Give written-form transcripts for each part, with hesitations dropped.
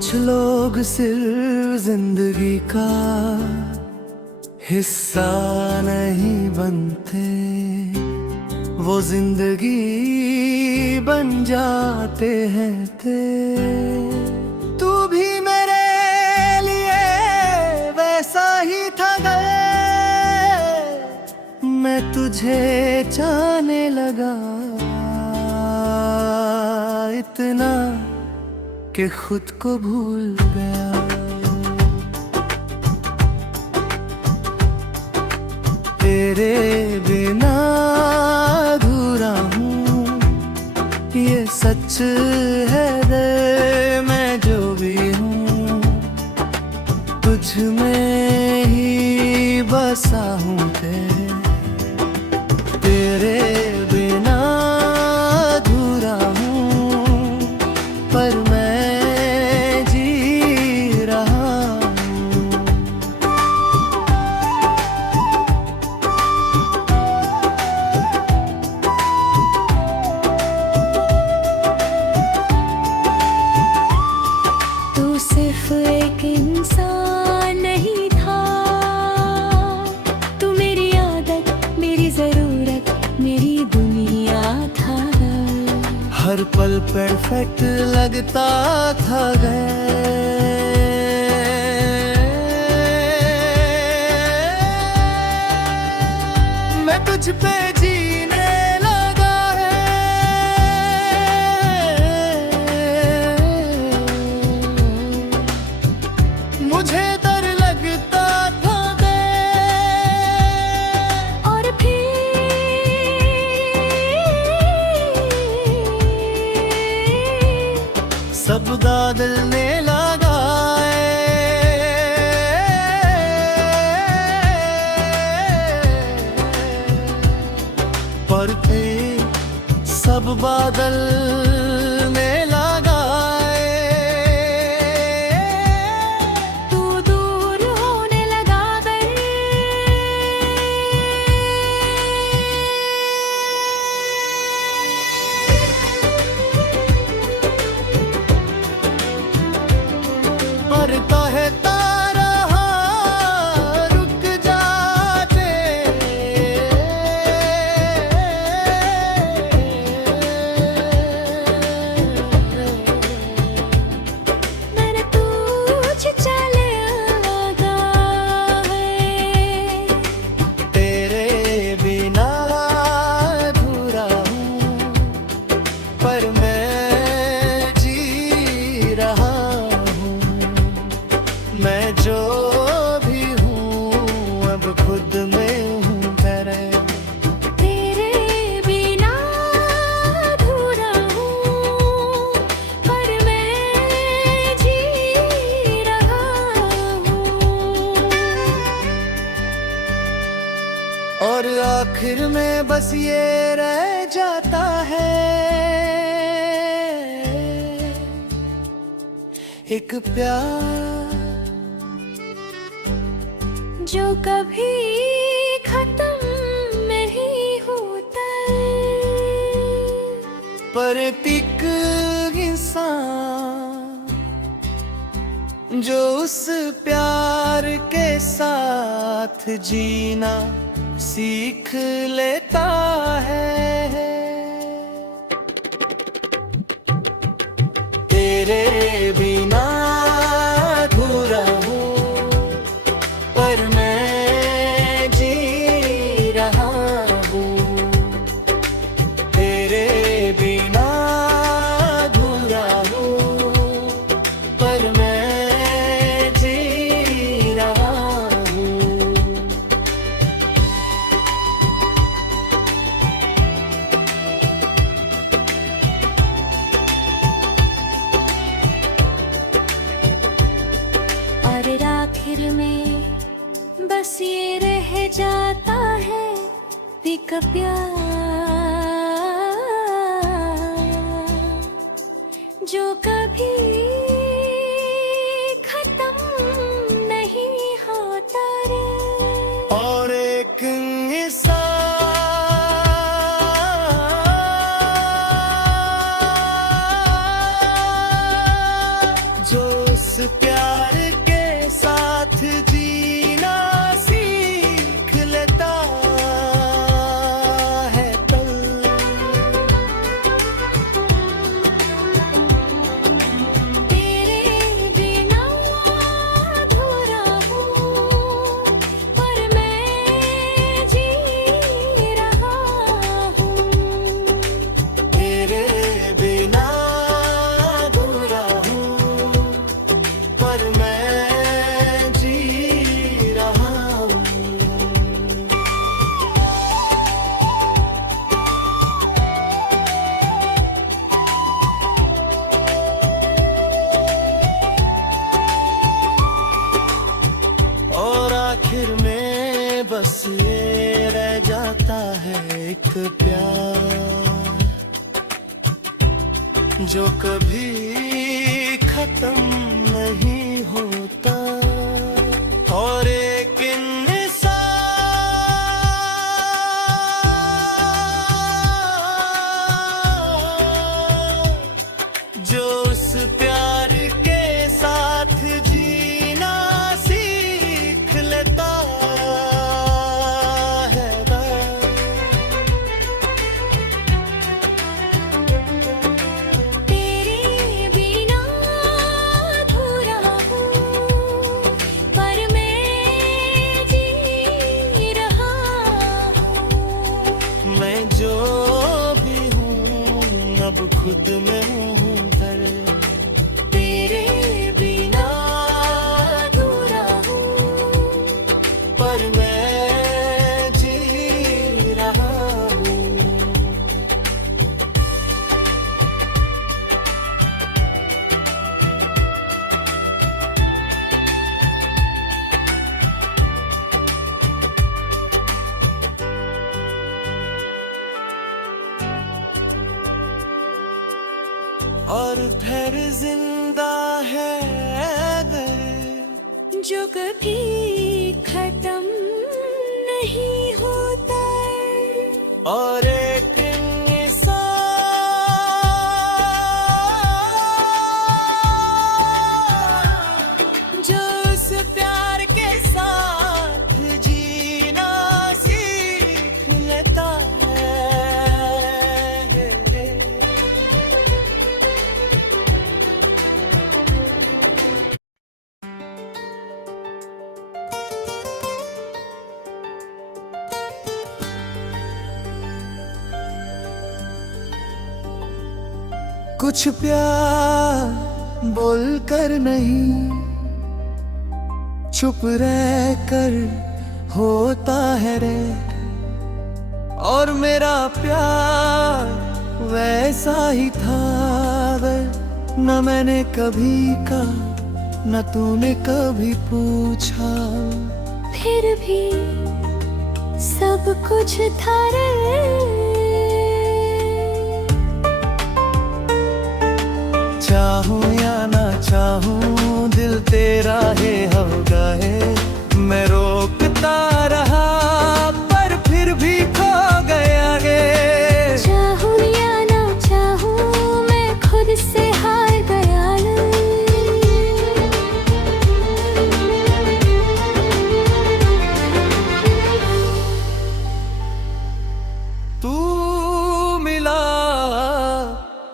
कुछ लोग सिर्फ जिंदगी का हिस्सा नहीं बनते, वो जिंदगी बन जाते हैं तू भी मेरे लिए वैसा ही था मैं तुझे चाहने लगा इतना कि खुद को भूल गया। तेरे बिना अधूरा हूँ, ये सच है रे। मैं जो भी हूँ तुझ में ही बसा हूँ तेरे बिना अधूरा हूँ, पर मैं जी रहा हूँ। तू सिर्फ एक इंसान नहीं था, तू मेरी आदत, मेरी जरूरत, मेरी दुनिया था। हर पल परफेक्ट लगता था मैं तुझ पे जीने लगा मुझे डर लगता था और फिर सब बदलने लगा पर फिर सब बदलने लगा। तू दूर होने लगा पर कहता रहा रुक जाते, मैंने तुझे चले लगा है। तेरे बिना अधूरा हूँ, पर मैं जी रहा हूँ। मैं जो भी हूँ अब खुद में हूँ तेरे बिना अधूरा हूँ, पर मैं जी रहा हूँ। और आखिर में बस ये रह जाता है एक प्यार जो कभी खत्म नहीं होता पर एक इंसान जो उस प्यार के साथ जीना सीख लेता है। तेरे बिना अधूरा हूँ, पर मैं जी रहा हूँ। तेरे बिना अधूरा हूँ, पर मैं जी रहा हूँ। और आखिर में बस ये रह जाता है एक प्यार जो कभी खत्म नहीं होता रे। और एक जो एक प्यार जो कभी खत्म नहीं होता, और एक इंसान जो उस प्यार के साथ जीना सीख लेता है। तेरे बिना अधूरा हूँ, पर मैं जी रहा हूँ। मैं जो भी हूँ अब खुद में हूँ धर, तेरे बिना अधूरा हूँ, पर मैं जी रहा हूँ। और फिर जिंदा है दर्द जो कभी खत्म नहीं होता। और एक इंसान जो उस प्यार के साथ जीना सीख लेता है। कुछ प्यार बोल कर नहीं, चुप रह कर होता है रे। और मेरा प्यार वैसा ही था वे, न मैंने कभी कहा न तूने कभी पूछा। फिर भी सब कुछ था रे। चाहूं या ना चाहूं दिल तेरा है होगा है। मैं रोकता रहा पर फिर भी खो गया गे। चाहूं या ना चाहूं मैं खुद से हार गया। तू मिला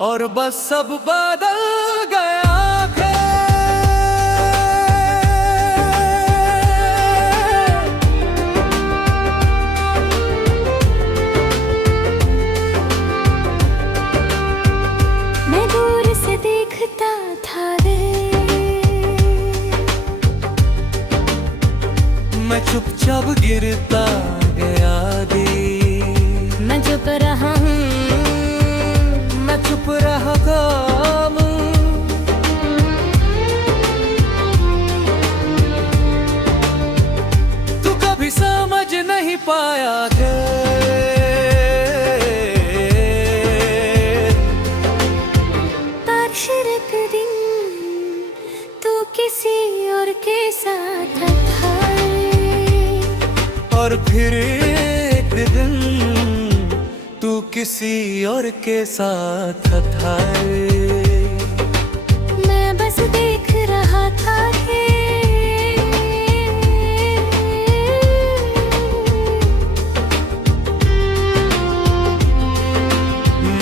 और बस सब बदल गया थे। मैं दूर से देखता था रे। मैं चुपचाप गिरता गया दी। मैं चुप रहा हूँ, मैं चुप रहा काम। तू कभी समझ नहीं पाया थे। पर फिर एक दिन तू किसी और के साथ था। और फिर एक दिन तू किसी और के साथ था। मैं बस देख रहा था कि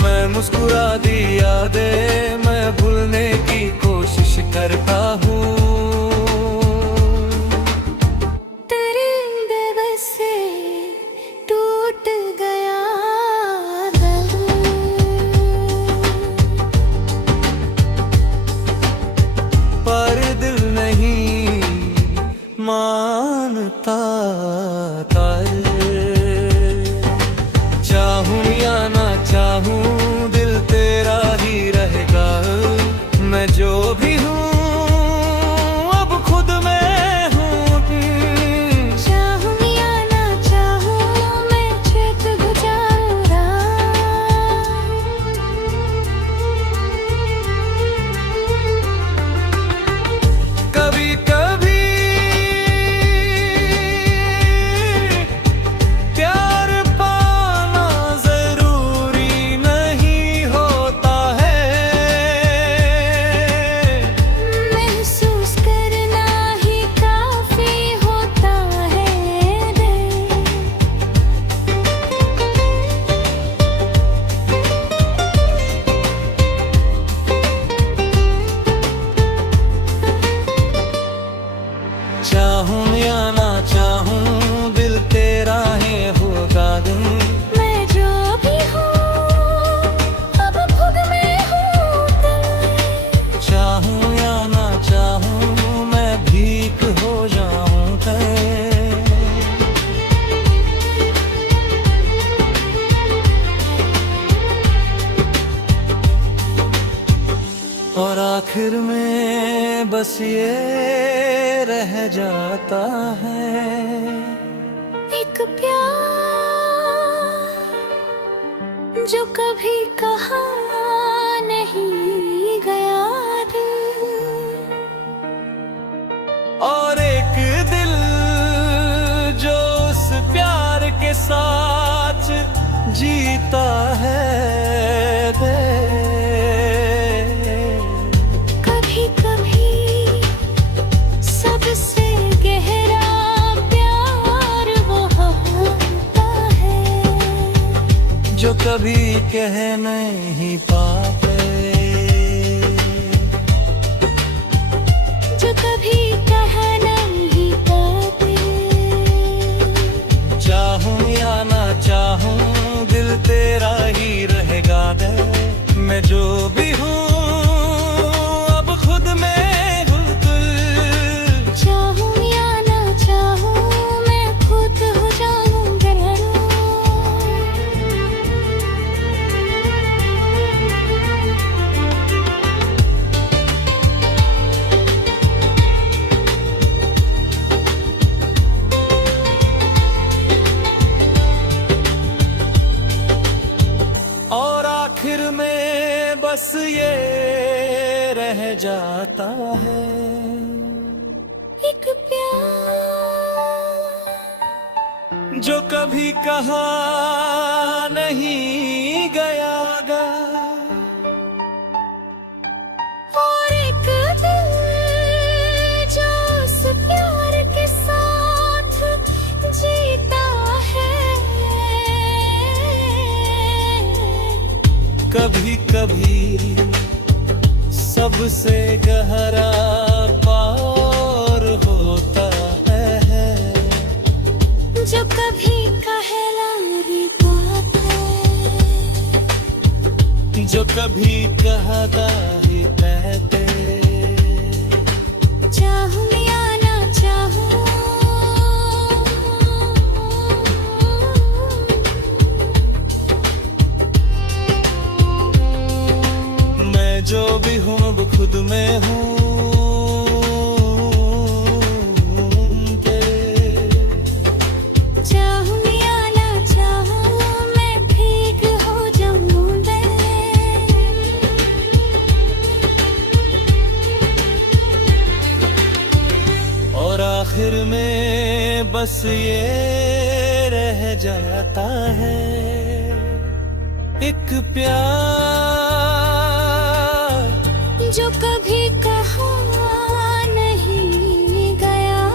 मैं मुस्कुरा दिया दे, मैं भूलने की कोशिश करता हूँ। तेरी बेबस से टूट गया दिल। पर दिल नहीं मानता तार। चाहूं या ना चाहूं दिल तेरा ही रहेगा। मैं जो भी हूँ अब खुद में हूँ। चाहूं या ना चाहूं मैं चेत बुझा में बस ये रह जाता है, एक प्यार जो कभी कहा नहीं गया दिल, और एक दिल जो उस प्यार के साथ जीता है। कभी कभी सबसे गहरा प्यार वो होता है जो कभी कह नहीं पाते, जो कभी कह नहीं पाते। चाहूं या ना चाहूं दिल तेरा ही रहेगा दे। मैं जो भी हूँ अब खुद में हूँ तुल। चाहूं या ना चाहूं मैं खुद हो जाऊं गहरा। और आखिर में बस ये रह जाता है, एक प्यार जो कभी कहा नहीं गया गा। और एक दिल जो उस प्यार के साथ जीता है। कभी कभी सबसे गहरा प्यार होता है, जो कभी कहला नहीं पाता, जो कभी कहता ही कहते। चाहूं या ना चाहूं मैं जो भी हूँ अब खुद में हूँ के। चाहूं या ना चाहूं मैं ठीक हो जाऊं बे। और आखिर में बस ये रह जाता है, एक प्यार जो कभी कहा नहीं गया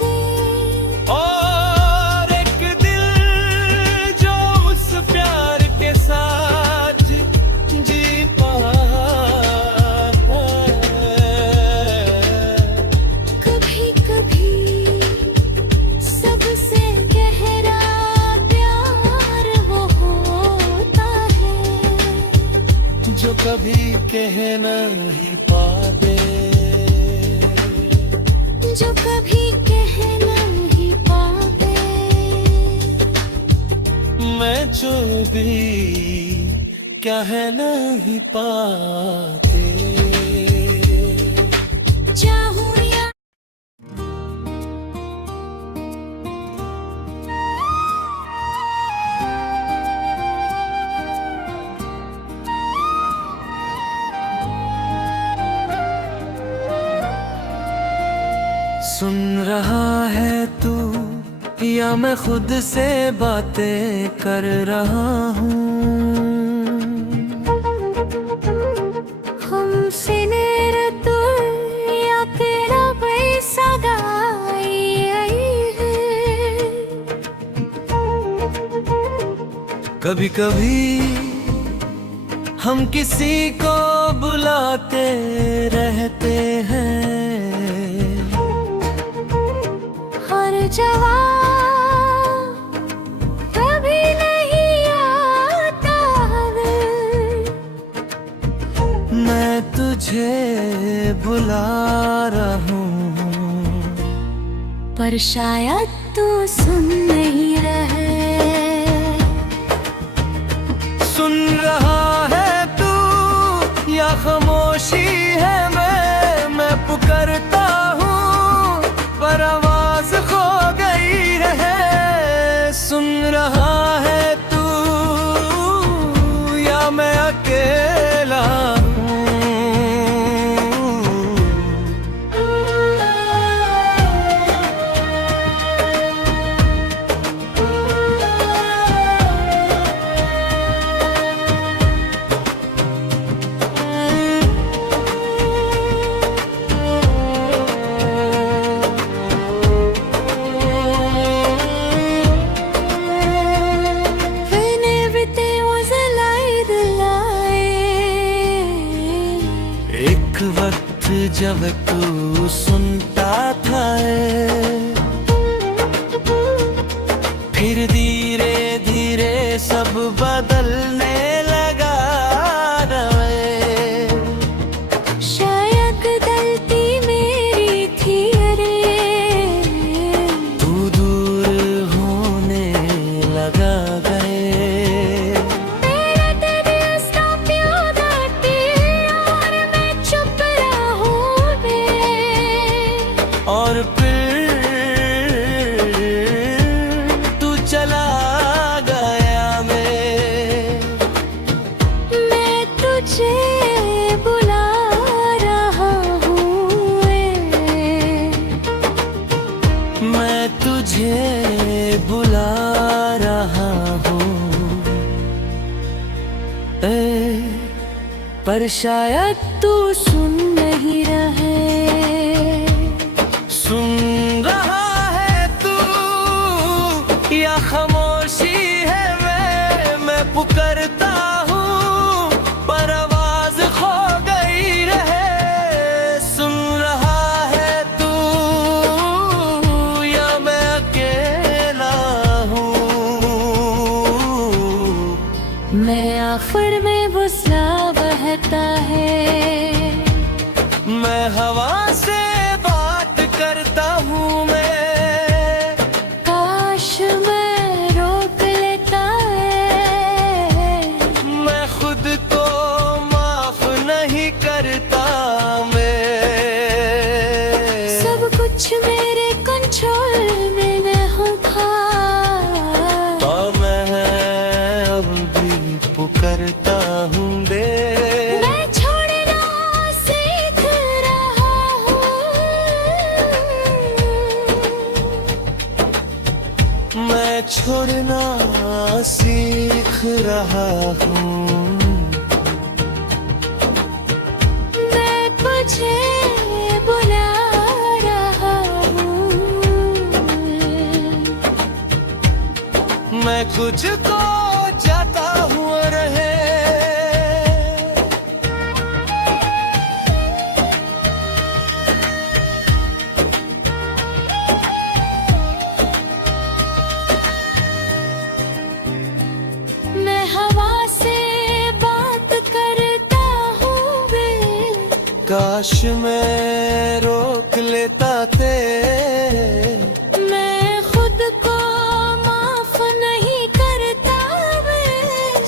दिल। और एक दिल जो उस प्यार के साथ जी पाता है। कभी कभी सबसे गहरा प्यार वो होता है जो कभी कह नहीं पाते, जो कभी कह नहीं पाते। मैं जो भी कह नहीं पाते। चाहूं या सुन रहा है तू या मैं खुद से बातें कर रहा हूँ। हमसे नेरतु या तेरा बैसागाई है। कभी कभी हम किसी को बुलाते रहते हैं, हर जवाब कभी नहीं आता है। मैं तुझे बुला रहा हूँ पर शायद तू सुन नहीं रहे। सुन रहा है तू या खामोशी है मैं पुकार और फिर तू चला गया। मैं तुझे बुला रहा हूँ, मैं तुझे बुला रहा हूँ, पर शायद तू सुन नहीं रहे। सुन रहा है तू या खामोशी है? मैं पुकारता हूँ पर आवाज खो गई रहे। सुन रहा है तू या मैं अकेला हूँ? मैं आखिर में बुझा बहता है, मैं हवा से बात करता हूँ। मैं काश मैं रोक लेता है। मैं खुद को माफ नहीं करता। मैं सब कुछ मेरे कंट्रोल में नहीं था, तो मैं अब भी पुकारता हूँ। मैं छोड़ना सीख रहा हूँ, मैं छोड़ना सीख रहा हूँ। मैं तुझे बुला रहा हूँ, मैं कुछ को जाता हुआ रहे। मैं हवा से बात करता हूँ। काश मैं रोक लेता ते। मैं खुद को माफ नहीं करता।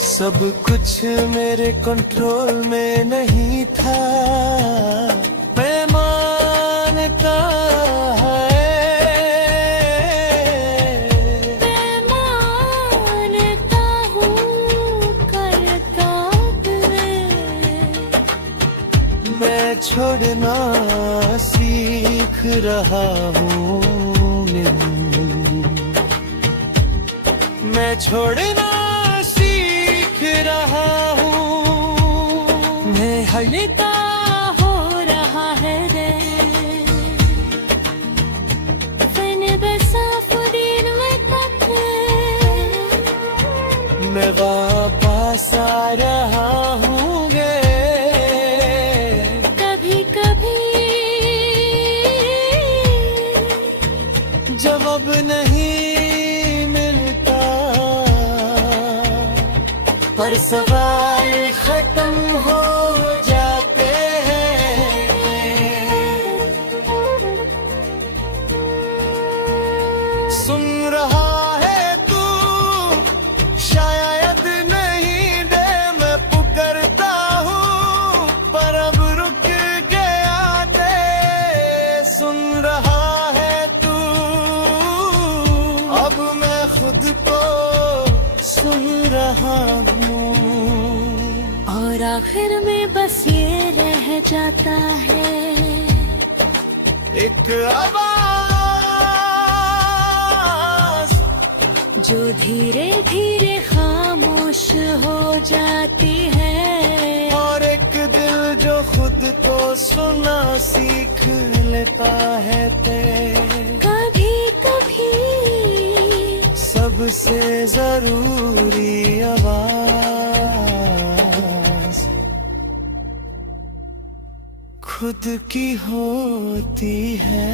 सब कुछ मेरे कंट्रोल में नहीं था। मैं मानता है, मैं मानता हूँ करता मैं छोड़ना सीख रहा हूँ। मैं छोड़ना सीख रहा हूँ। मैं हल्का हो रहा है रे, फन बसाफुदीन में तक मैं वापस आ रहा हूँ गे। कभी कभी जवाब नहीं मिलता, पर सवाल खत्म हो जाते हैं। सुन रहा है तू शायद नहीं दे। मैं पुकारता हूँ पर अब रुक गया ते। सुन रहा है तू अब मैं खुद को सुन रहा हूँ। और आखिर में बस ये रह जाता है, एक आवाज जो धीरे धीरे खामोश हो जाती है। और एक दिल जो खुद को सुना सीख लेता है ते। कभी कभी सबसे जरूरी आवाज खुद की होती है।